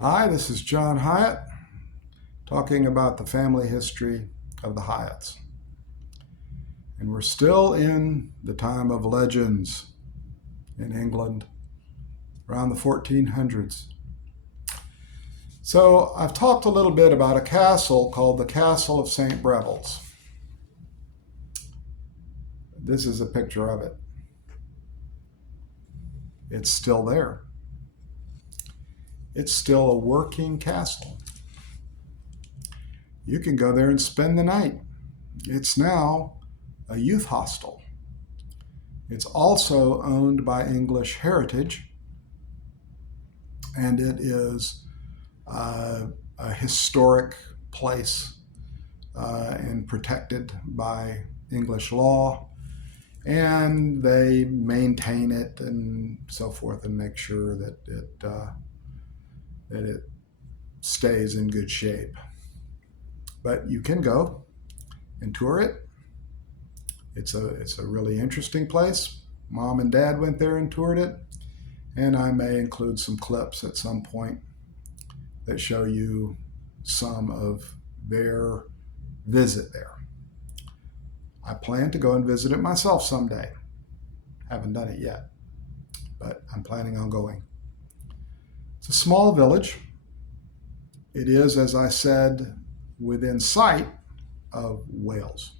Hi, this is John Hyatt talking about the family history of the Hyatts. And we're still in the time of legends in England around the 1400s. So I've talked a little bit about a castle called the Castle of St. Breville's. This is a picture of it. It's still there. It's still a working castle. You can go there and spend the night. It's now a youth hostel. It's also owned by English Heritage, and it is a historic place and protected by English law. And they maintain it and so forth and make sure that it stays in good shape. But you can go and tour it. It's a really interesting place. Mom and Dad went there and toured it, and I may include some clips at some point that show you some of their visit there. I plan to go and visit it myself someday. Haven't done it yet, but I'm planning on going. It's a small village. It is, as I said, within sight of Wales.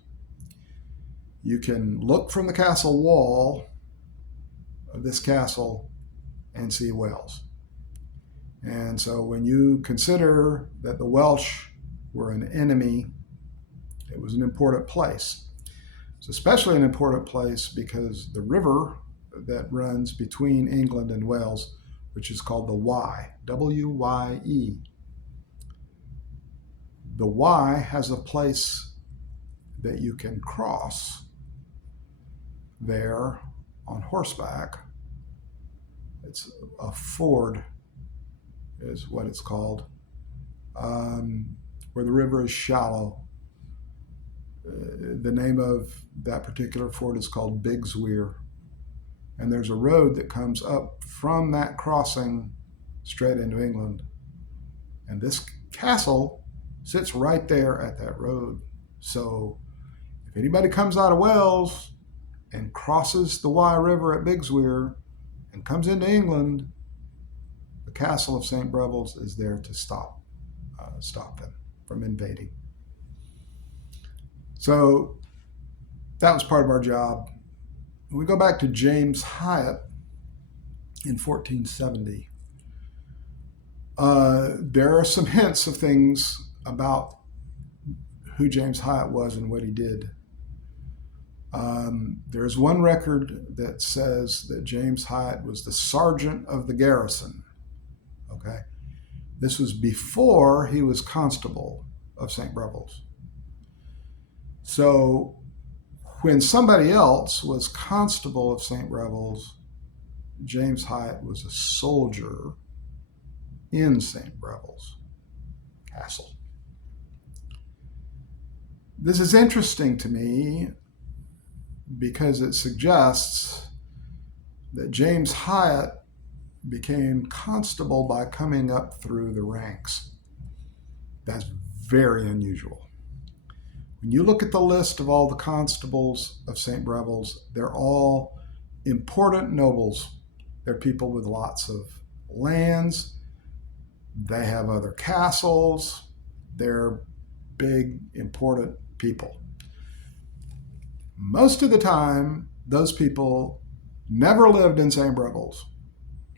You can look from the castle wall of this castle and see Wales. And so when you consider that the Welsh were an enemy, it was an important place. It's especially an important place because the river that runs between England and Wales, which is called the Wye, W-Y-E. The Wye has a place that you can cross there on horseback. It's a ford is what it's called, where the river is shallow. The name of that particular ford is called Bigswear. And there's a road that comes up from that crossing straight into England. And this castle sits right there at that road. So if anybody comes out of Wales and crosses the Wye River at Bigswear and comes into England, the Castle of St. Breville's is there to stop them from invading. So that was part of our job. We go back to James Hyatt in 1470. There are some hints of things about who James Hyatt was and what he did. There's one record that says that James Hyatt was the sergeant of the garrison. Okay, this was before he was constable of St. Breville's. So when somebody else was constable of St. Breville's, James Hyatt was a soldier in St. Breville's castle. This is interesting to me because it suggests that James Hyatt became constable by coming up through the ranks. That's very unusual. When you look at the list of all the constables of St. Breville's, they're all important nobles. They're people with lots of lands. They have other castles. They're big, important people. Most of the time, those people never lived in St. Breville's.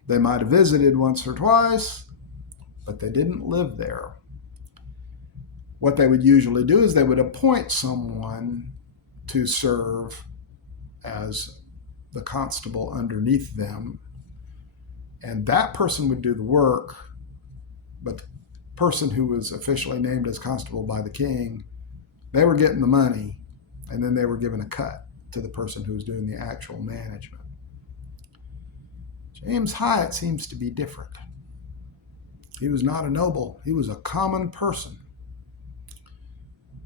They might have visited once or twice, but they didn't live there. What they would usually do is they would appoint someone to serve as the constable underneath them, and that person would do the work, but the person who was officially named as constable by the king, they were getting the money, and then they were given a cut to the person who was doing the actual management. James Hyatt seems to be different. He was not a noble. He was a common person.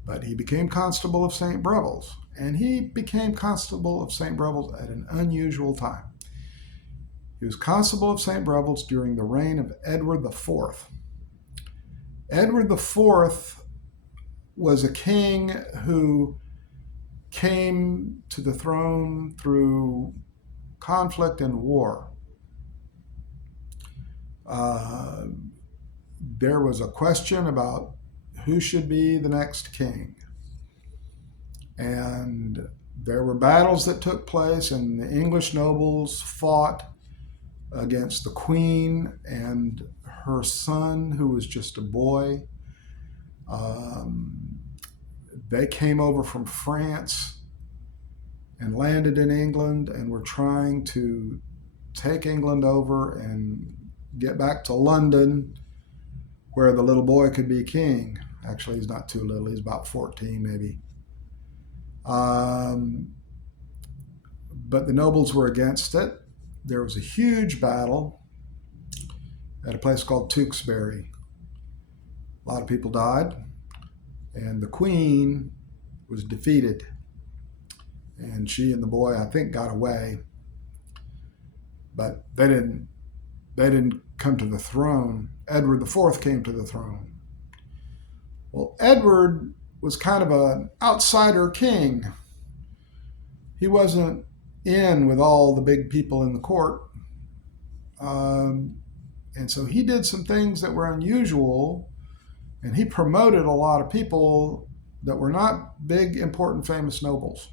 But he became constable of St. Breville's, and he became constable of St. Breville's at an unusual time. He was constable of St. Breville's during the reign of Edward IV. Edward IV was a king who came to the throne through conflict and war. Uh, there was a question about who should be the next king. And there were battles that took place, and the English nobles fought against the queen and her son, who was just a boy. Um, they came over from France and landed in England and were trying to take England over and get back to London where the little boy could be king. Actually, he's not too little, he's about 14 maybe. But the nobles were against it. There was a huge battle at a place called Tewkesbury. A lot of people died, and the queen was defeated. And she and the boy, I think, got away, but they didn't come to the throne. Edward IV came to the throne. Well, Edward was kind of an outsider king. He wasn't in with all the big people in the court. And so he did some things that were unusual, and he promoted a lot of people that were not big, important, famous nobles.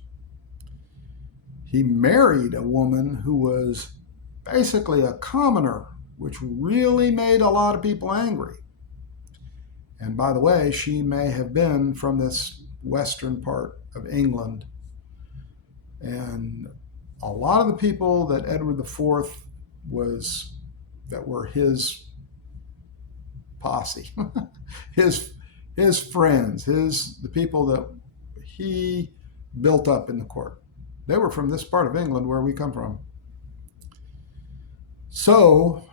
He married a woman who was basically a commoner, which really made a lot of people angry. And by the way, she may have been from this western part of England. And a lot of the people that Edward IV that were his posse, his friends, the people that he built up in the court, they were from this part of England where we come from. So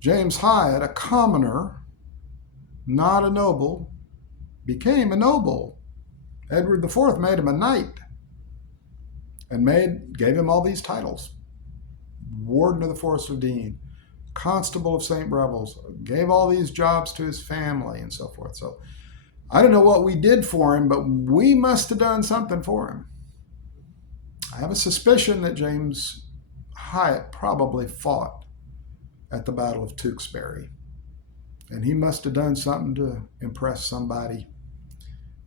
James Hyatt, a commoner, not a noble, became a noble. Edward IV made him a knight and gave him all these titles. Warden of the Forest of Dean, Constable of St. Breville's, gave all these jobs to his family and so forth. So I don't know what we did for him, but we must have done something for him. I have a suspicion that James Hyatt probably fought at the Battle of Tewkesbury. And he must have done something to impress somebody,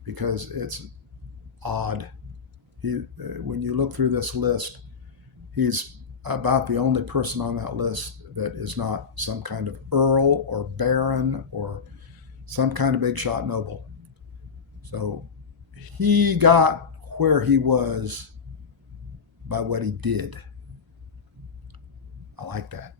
because it's odd. When you look through this list, he's about the only person on that list that is not some kind of earl or baron or some kind of big shot noble. So he got where he was by what he did. I like that.